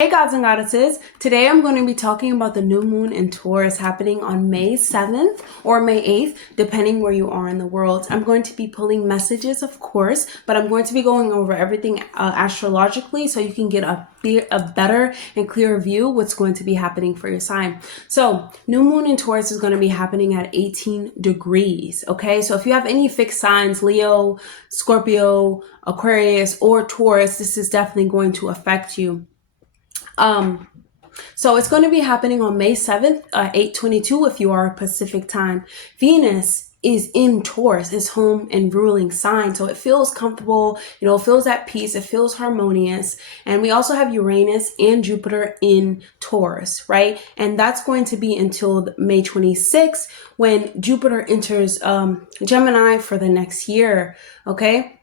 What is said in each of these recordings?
Hey gods and goddesses, today I'm going to be talking about the new moon in Taurus happening on May 7th or May 8th, depending where you are in the world. I'm going to be pulling messages, of course, but I'm going to be going over everything astrologically so you can get a better and clearer view what's going to be happening for your sign. So new moon in Taurus is going to be happening at 18 degrees. Okay, so if you have any fixed signs, Leo, Scorpio, Aquarius, or Taurus, this is definitely going to affect you. So it's going to be happening on May 7th, 8:22 if you are Pacific time. Venus is in Taurus, is home and ruling sign. So it feels comfortable, it feels at peace, it feels harmonious. And we also have Uranus and Jupiter in Taurus, right? And that's going to be until May 26th when Jupiter enters Gemini for the next year, okay?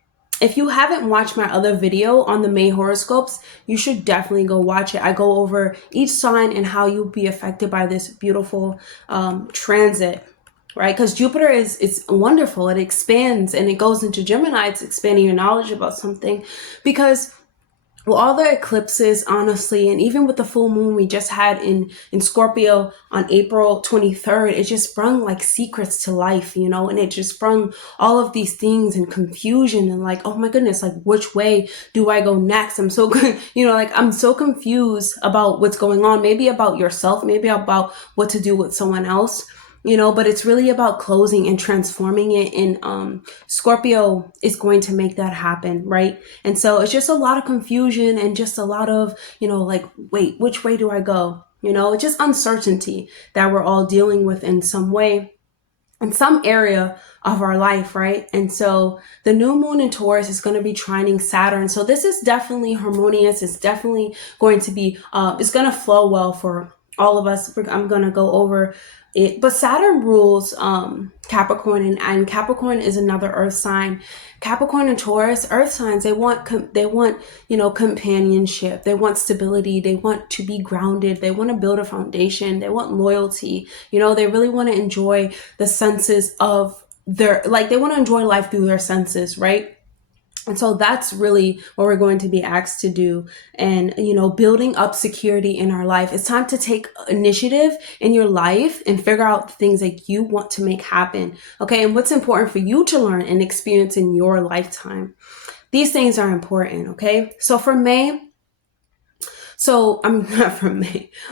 If you haven't watched my other video on the May horoscopes, you should definitely go watch it. I go over each sign and how you'll be affected by this beautiful transit, right? Because Jupiter is wonderful. It expands and it goes into Gemini. It's expanding your knowledge about something because all the eclipses, honestly, and even with the full moon we just had in Scorpio on April 23rd, it just brung like secrets to life, and it just brung all of these things and confusion and like, oh my goodness, like which way do I go next? I'm so good, I'm so confused about what's going on, maybe about yourself, maybe about what to do with someone else. But it's really about closing and transforming it. And Scorpio is going to make that happen, right? And so it's just a lot of confusion and just a lot of, like, wait, which way do I go? It's just uncertainty that we're all dealing with in some way, in some area of our life, right? And so the new moon in Taurus is going to be trining Saturn. So this is definitely harmonious. It's definitely going to be, it's going to flow well for all of us. I'm going to go over it, but Saturn rules Capricorn, and Capricorn is another earth sign. Capricorn and Taurus, earth signs, they want companionship, they want stability, they want to be grounded, they want to build a foundation, they want loyalty, they really want to enjoy the senses of they want to enjoy life through their senses, right? And so that's really what we're going to be asked to do. And, building up security in our life. It's time to take initiative in your life and figure out the things that you want to make happen. Okay. And what's important for you to learn and experience in your lifetime. These things are important. Okay. So for May,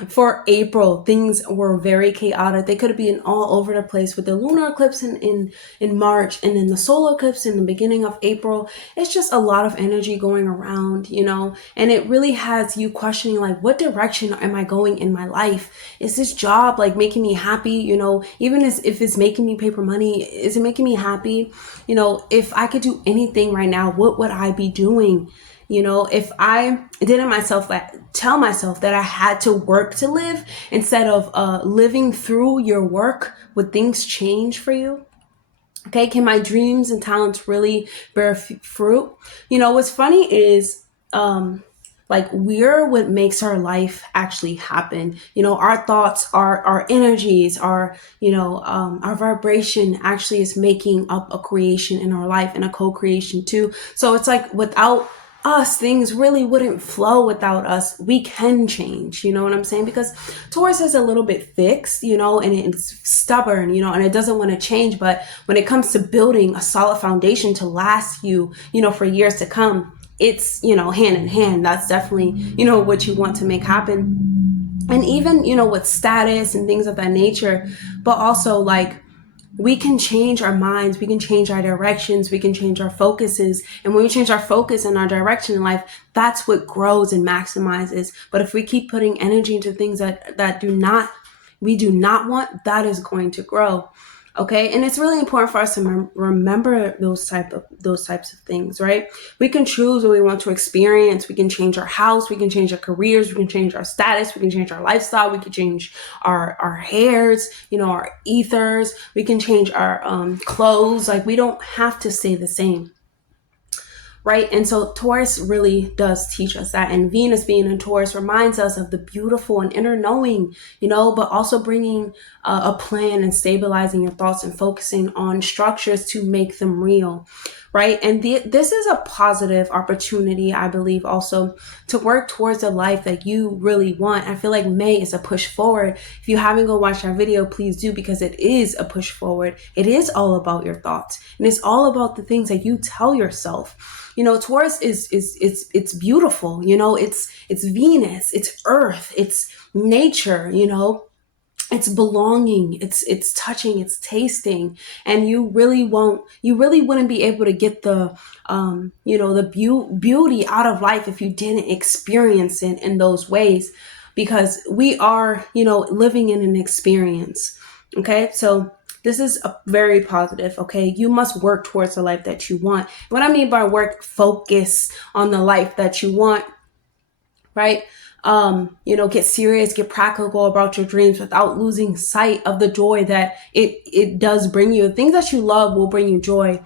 for April, things were very chaotic. They could have been all over the place with the lunar eclipse in March and then the solar eclipse in the beginning of April. It's just a lot of energy going around, and it really has you questioning, like, what direction am I going in my life? Is this job like making me happy? Even if it's making me paper money, is it making me happy? If I could do anything right now, what would I be doing? If I didn't tell myself that I had to work to live instead of living through your work, would things change for you? Okay, can my dreams and talents really bear fruit? What's funny is we're what makes our life actually happen. Our thoughts, our energies, our vibration actually is making up a creation in our life and a co-creation too. So it's like without us, things really wouldn't flow without us. We can change, you know what I'm saying? Because Taurus is a little bit fixed, and it's stubborn, and it doesn't want to change. But when it comes to building a solid foundation to last you, for years to come, it's, hand in hand. That's definitely, what you want to make happen. And even, with status and things of that nature, but also like, we can change our minds, we can change our directions, we can change our focuses. And when we change our focus and our direction in life, that's what grows and maximizes. But if we keep putting energy into things that we do not want, that is going to grow. Okay. And it's really important for us to remember those types of things, right? We can choose what we want to experience. We can change our house. We can change our careers. We can change our status. We can change our lifestyle. We can change our hairs, our ethers. We can change our clothes. Like, we don't have to stay the same. Right? And so Taurus really does teach us that. And Venus being in Taurus reminds us of the beautiful and inner knowing, but also bringing a plan and stabilizing your thoughts and focusing on structures to make them real. right? And this is a positive opportunity, I believe, also to work towards a life that you really want. I feel like May is a push forward. If you haven't go watch our video, please do, because it is a push forward. It is all about your thoughts, and it's all about the things that you tell yourself. Taurus is it's beautiful. It's Venus, it's Earth, it's nature. It's belonging, it's touching, it's tasting, and you really wouldn't be able to get the beauty out of life if you didn't experience it in those ways, because we are living in an experience. Okay, so this is a very positive. Okay, you must work towards the life that you want. What I mean by work, focus on the life that you want, right? Get serious, get practical about your dreams without losing sight of the joy that it does bring you. Things that you love will bring you joy.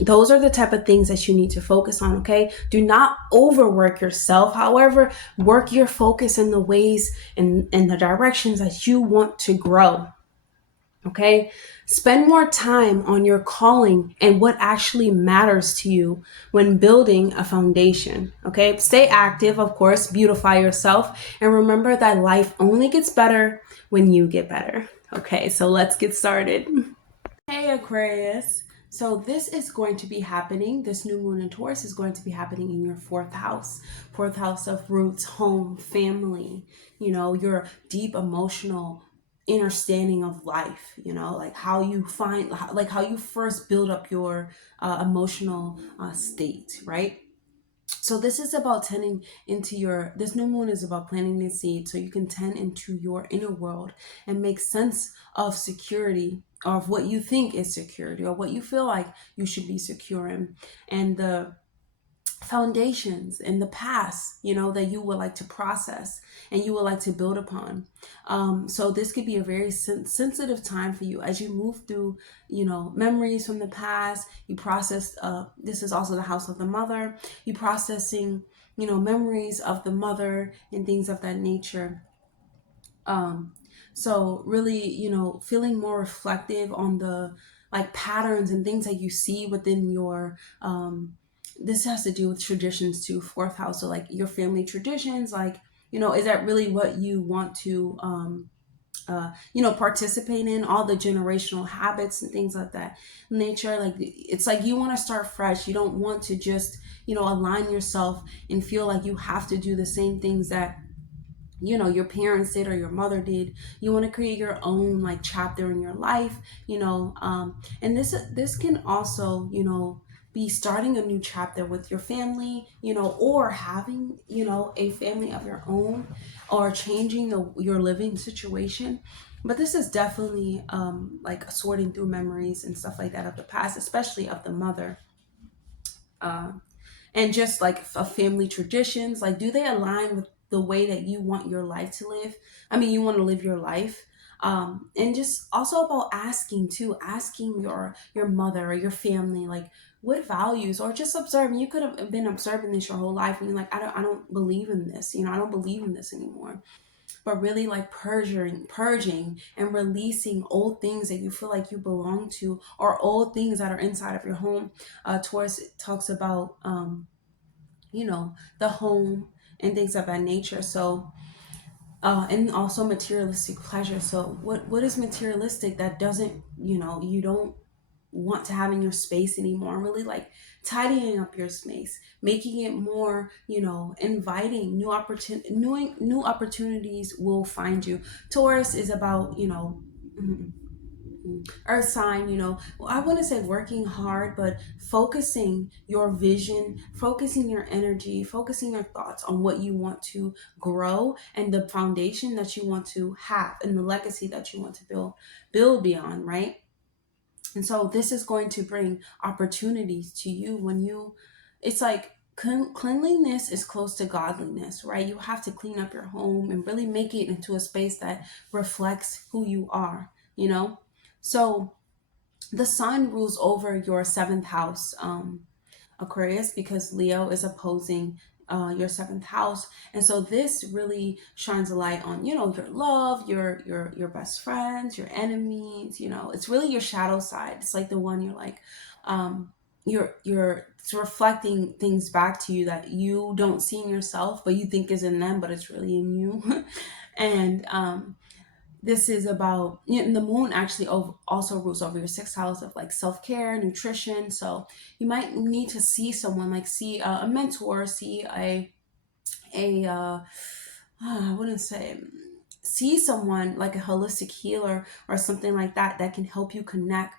Those are the type of things that you need to focus on. Okay, do not overwork yourself. However, work your focus in the ways and the directions that you want to grow. Okay, spend more time on your calling and what actually matters to you when building a foundation. Okay, stay active, of course, beautify yourself, and remember that life only gets better when you get better. Okay, so let's get started. Hey, Aquarius. So this is going to be happening. This new moon in Taurus is going to be happening in your fourth house of roots, home, family, your deep emotional understanding of life, like how you find, like how you first build up your emotional state, right? So this is about tending into this new moon is about planting the seed so you can tend into your inner world and make sense of security, or of what you think is security, or what you feel like you should be secure in, and the foundations in the past, that you would like to process and you would like to build upon. So this could be a very sensitive time for you as you move through, memories from the past. You process, this is also the house of the mother. You processing, memories of the mother and things of that nature. So really, feeling more reflective on the like patterns and things that you see within your this has to do with traditions too, fourth house. So like your family traditions, like, is that really what you want to participate in, all the generational habits and things like that nature. Like it's like you want to start fresh. You don't want to just, align yourself and feel like you have to do the same things that your parents did or your mother did. You want to create your own like chapter in your life, and this can also, be starting a new chapter with your family, or having, a family of your own, or changing your living situation. But this is definitely like sorting through memories and stuff like that of the past, especially of the mother. And just like family traditions, like do they align with the way that you want your life to live? I mean, you want to live your life. And just also about asking your mother or your family, like what values, or just observing. You could have been observing this your whole life and you're like, I don't believe in this, I don't believe in this anymore. But really like purging and releasing old things that you feel like you belong to, or old things that are inside of your home. Taurus talks about the home and things of that nature. So and also materialistic pleasure. So what is materialistic that doesn't, you don't want to have in your space anymore? Really like tidying up your space, making it more, inviting. New opportunities will find you. Taurus is about, earth sign, I want to say working hard, but focusing your vision, focusing your energy, focusing your thoughts on what you want to grow, and the foundation that you want to have, and the legacy that you want to build beyond, right? And so this is going to bring opportunities to you when it's like cleanliness is close to godliness, right? You have to clean up your home and really make it into a space that reflects who you are, So the sun rules over your seventh house, Aquarius, because Leo is opposing your seventh house. And so this really shines a light on, your love, your best friends, your enemies. It's really your shadow side. It's like the one you're like, it's reflecting things back to you that you don't see in yourself, but you think is in them, but it's really in you. And this is about, the moon actually also rules over your sixth house of like self-care, nutrition. So you might need to see someone, like see a mentor, see I wouldn't say, see someone like a holistic healer or something like that that can help you connect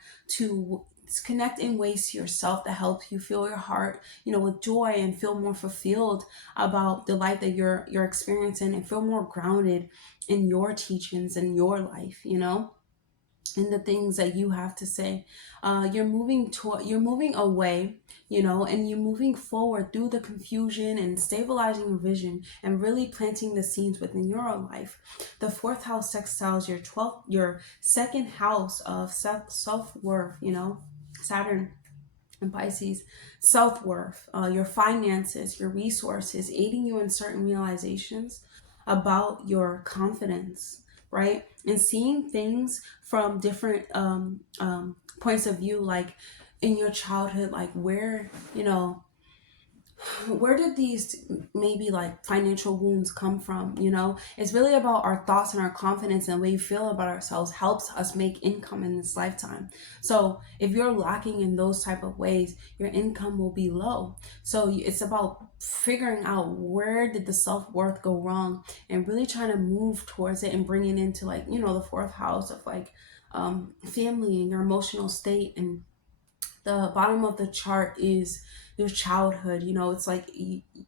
in ways to yourself that help you fill your heart, with joy, and feel more fulfilled about the life that you're experiencing, and feel more grounded in your teachings and your life, and the things that you have to say. You're moving away, and you're moving forward through the confusion and stabilizing your vision and really planting the seeds within your own life. The fourth house sextiles your second house of self-worth, Saturn and Pisces, self-worth, your finances, your resources, aiding you in certain realizations about your confidence, right? And seeing things from different points of view, like in your childhood, like where did these maybe like financial wounds come from? It's really about our thoughts and our confidence, and the way you feel about ourselves helps us make income in this lifetime. So if you're lacking in those type of ways, your income will be low. So it's about figuring out where did the self-worth go wrong, and really trying to move towards it and bring it into like, the fourth house of like family and your emotional state. And the bottom of the chart is your childhood. It's like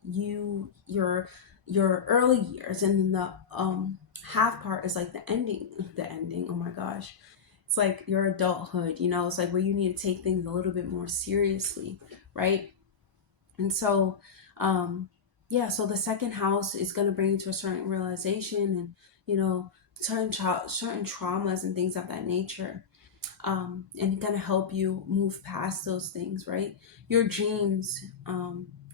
your early years, and then the half part is like the ending. Oh my gosh, it's like your adulthood. It's like where you need to take things a little bit more seriously, right? And so yeah, so the second house is going to bring you to a certain realization, and certain traumas and things of that nature, and gonna help you move past those things, right? Your dreams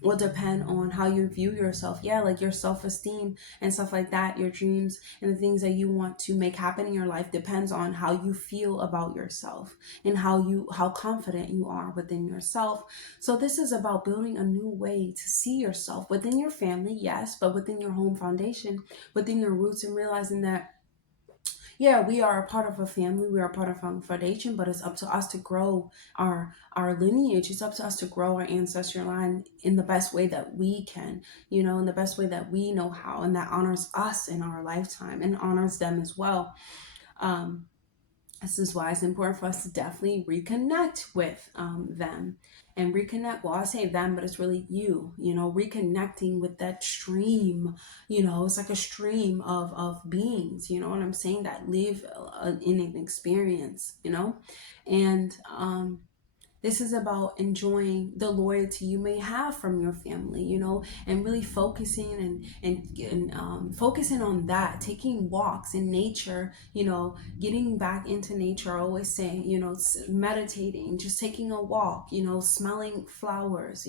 will depend on how you view yourself. Yeah, like your self-esteem and stuff like that. Your dreams and the things that you want to make happen in your life depends on how you feel about yourself, and how confident you are within yourself. So this is about building a new way to see yourself within your family, yes, but within your home foundation, within your roots, and realizing that, yeah, we are a part of a family, we are a part of a foundation, but it's up to us to grow our lineage. It's up to us to grow our ancestral line in the best way that we can, in the best way that we know how, and that honors us in our lifetime and honors them as well. This is why it's important for us to definitely reconnect with them, and reconnect. Well, I say them, but it's really you, reconnecting with that stream. It's like a stream of beings, you know what I'm saying, that live in an experience, and this is about enjoying the loyalty you may have from your family, and really focusing and focusing on that, taking walks in nature, getting back into nature. I always say, meditating, just taking a walk, smelling flowers,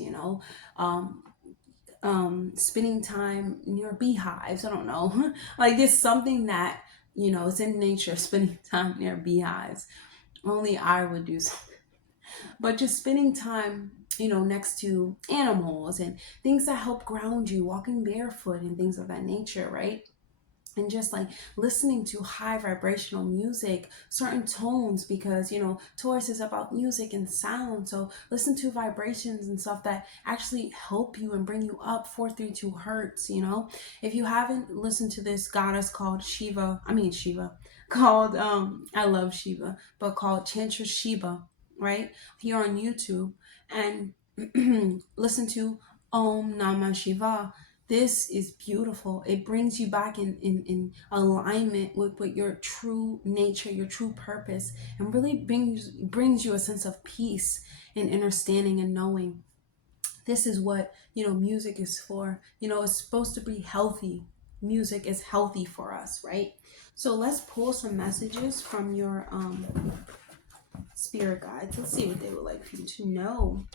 spending time near beehives. I don't know, like it's something that, it's in nature, spending time near beehives. Only I would do something, but just spending time, next to animals and things that help ground you, walking barefoot and things of that nature, right? And just like listening to high vibrational music, certain tones, because Taurus is about music and sound. So listen to vibrations and stuff that actually help you and bring you up 432 hertz. If you haven't listened to this goddess called Shiva, called I love Shiva, but called Chantra Shiva, right, here on YouTube, and listen to Om Namah Shiva. This is beautiful. It brings you back in alignment with your true nature, your true purpose, and really brings you a sense of peace and understanding and knowing. This is what, music is for. It's supposed to be healthy. Music is healthy for us, right? So let's pull some messages from your spirit guides. Let's see what they would like for you to know.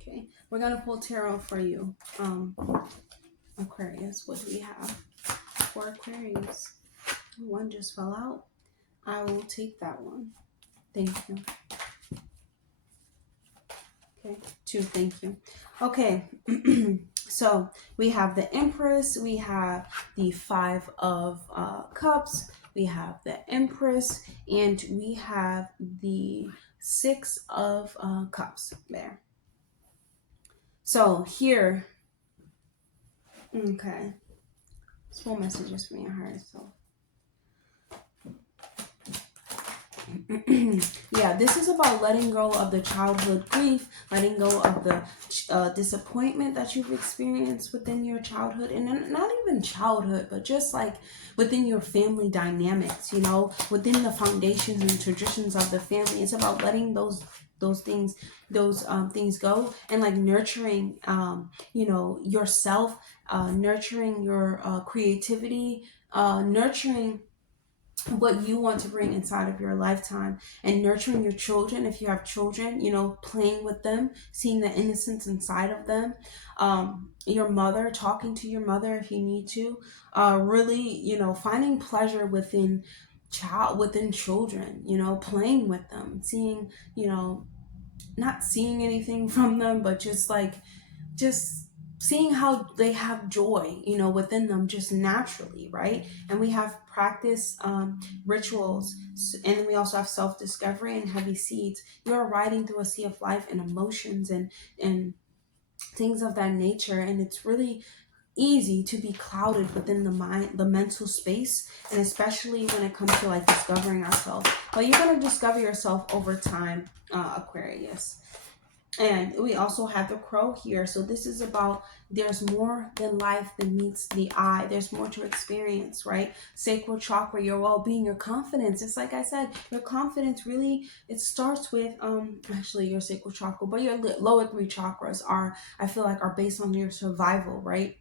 Okay, we're gonna pull tarot for you. Aquarius, what do we have for Aquarius? One just fell out. I will take that one. Thank you. Okay, 2, thank you. Okay, so we have the Empress, we have the 5 of Cups, we have the Empress, and we have the 6 of Cups there. So here, okay, small messages from your higher self. Yeah, this is about letting go of the childhood grief, letting go of the disappointment that you've experienced within your childhood, and not even childhood, but just like within your family dynamics, you know, within the foundations and traditions of the family. It's about letting those things things go, and like nurturing you know, yourself, nurturing your creativity, nurturing what you want to bring inside of your lifetime, and nurturing your children. If you have children, you know, playing with them, seeing the innocence inside of them. Your mother, talking to your mother if you need to. Really, you know, finding pleasure within children, you know, playing with them, seeing, you know, not seeing anything from them, but just seeing how they have joy, you know, within them just naturally, right? And we have practice rituals, and we also have self-discovery and heavy seeds. You're riding through a sea of life and emotions and things of that nature, and it's really easy to be clouded within the mind, the mental space, and especially when it comes to like discovering ourselves. But you're going to discover yourself over time, Aquarius. And we also have the Crow here. So this is about, there's more than life that meets the eye. There's more to experience, right? Sacral chakra, your well-being, your confidence. It's like I said, your confidence really, it starts with actually your sacral chakra, but your lower 3 chakras are, I feel like, are based on your survival, right?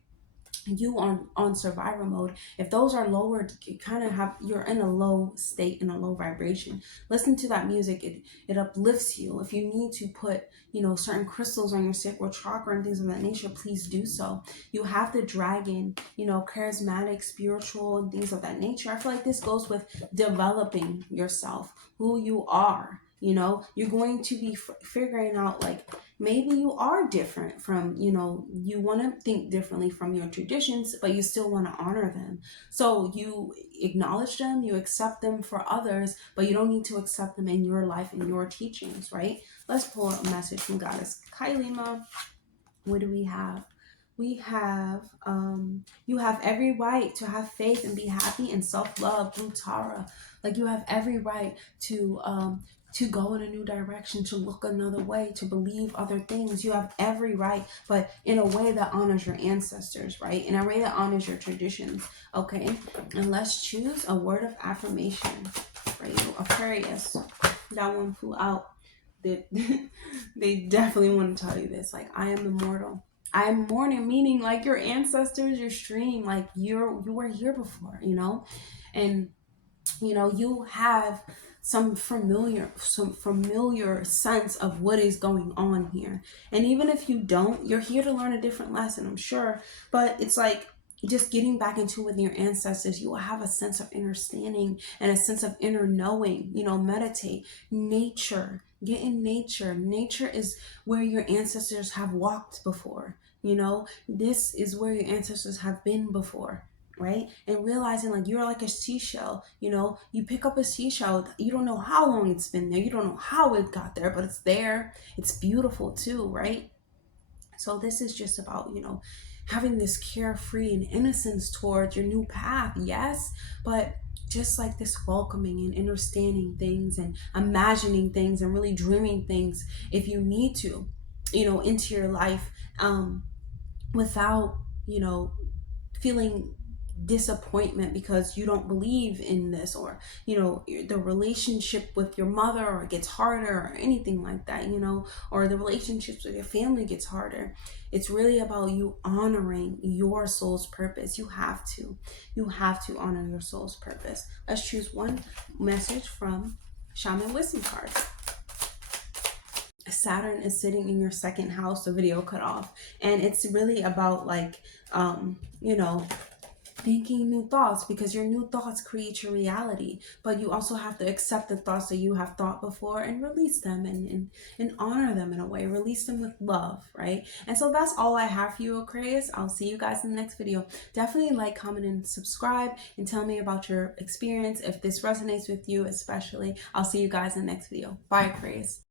You on survival mode. If those are lowered, you kind of have, you're in a low state, in a low vibration. Listen to that music. It uplifts you. If you need to put, you know, certain crystals on your sacral chakra and things of that nature, please do so. You have the dragon, you know, charismatic, spiritual, and things of that nature. I feel like this goes with developing yourself, who you are. You know, you're going to be figuring out, like, maybe you are different from, you know, you want to think differently from your traditions, but you still want to honor them. So you acknowledge them, you accept them for others, but you don't need to accept them in your life and your teachings, right? Let's pull a message from Goddess Kailima. What do we have? We have, you have every right to have faith and be happy and self-love, Blue Tara. Like, you have every right to go in a new direction, to look another way, to believe other things. You have every right, but in a way that honors your ancestors, right? In a way that honors your traditions, okay? And let's choose a word of affirmation for you, Aquarius. That one flew out. They definitely want to tell you this. Like, I am immortal. I'm mourning, meaning like your ancestors, your stream, like you were here before, you know? And you know, you have some familiar sense of what is going on here. And even if you don't, you're here to learn a different lesson, I'm sure. But it's like, just getting back into with your ancestors, you will have a sense of understanding and a sense of inner knowing. You know, meditate, nature, get in nature. Nature is where your ancestors have walked before. You know, this is where your ancestors have been before, right? And realizing, like, you're like a seashell. You know, you pick up a seashell, you don't know how long it's been there, you don't know how it got there, but it's there. It's beautiful too, right? So this is just about, you know, having this carefree and innocence towards your new path, yes, but just like this welcoming and understanding things and imagining things and really dreaming things, if you need to, you know, into your life, without, you know, feeling disappointment because you don't believe in this, or, you know, the relationship with your mother, or it gets harder, or anything like that, you know, or the relationships with your family gets harder. It's really about you honoring your soul's purpose. You have to honor your soul's purpose. Let's choose one message from Shaman Wisdom card. Saturn is sitting in your second house. The video cut off, and it's really about, like, you know, thinking new thoughts, because your new thoughts create your reality. But you also have to accept the thoughts that you have thought before and release them, and honor them in a way. Release them with love, right? And so that's all I have for you, Aquarius. I'll see you guys in the next video. Definitely like, comment, and subscribe, and tell me about your experience if this resonates with you especially. I'll see you guys in the next video. Bye, Aquarius.